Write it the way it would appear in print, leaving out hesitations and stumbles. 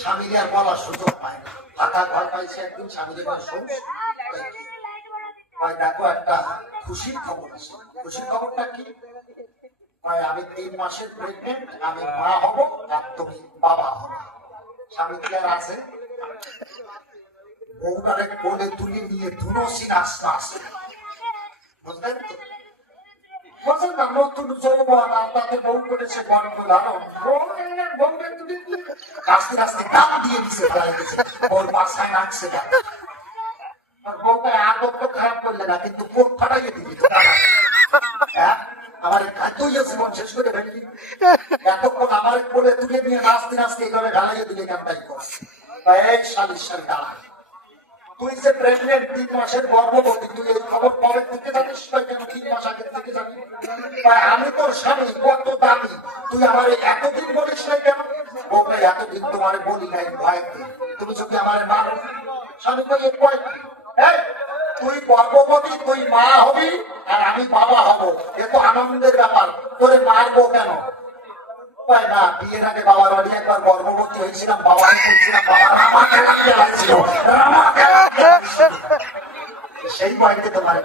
স্বামীর আর বলার সুযোগ পায় না। ফাঁকা ঘর পাইছে একদিন, স্বামীর দেখো একটা খুশির খবর আছে। খুশির খবরটা কি? আমি 3 মাসের প্রেগনেন্ট, আমি মা হব আর তুমি বাবা হবা। স্বামী কি আর আছে? বউটারে কোলে তুলে নিয়ে ধুনসি নাচ নাচ, বুঝলেন তো? বলছেন না নতুন যৌবন আর তাতে বউ করেছে গর্ব ধারণ, বউকে তুলে নিয়ে আস্তে আস্তে দাম দিয়ে দিছে, ওর মাথায় নাচছে। বউকে আদর তো খারাপ করলে না, কিন্তু কোট ফাটাইয়ে দিবি তো। আমার খাদ্যইয়া জীবন শেষ করে ফেলবি। এতক্ষণ আমার কোলে তুলে নিয়ে নাচতে নাচতে এইভাবে ঢালাইয়ে দিলে কেমন কর? এই শালির শাল দাঁড়া, তুই যে প্রেগনেন্ট 3 মাসের গর্ভবতী, তুই এই খবর কবে থেকে জানিস? কেন 3 মাস আগে থেকে জানি? আমি তোর স্বামী, কত দামি, তুই আমার এতদিন বলিস নাই কেন? বউকে এতদিন তোমার বলি নাই ভয়তে, তুমি যদি আমার মানো। স্বামী কয় তুই গর্ভবতী, তুই মা হবি আর আমি বাবা হব, এ তো আনন্দের ব্যাপার, তোরে মারবো কেন? না, বিয়ের আগে বাবার বাড়ি একবার গর্ভবতী হয়েছিলাম, বাবা করছিলাম, সেই বাড়িতে তোমার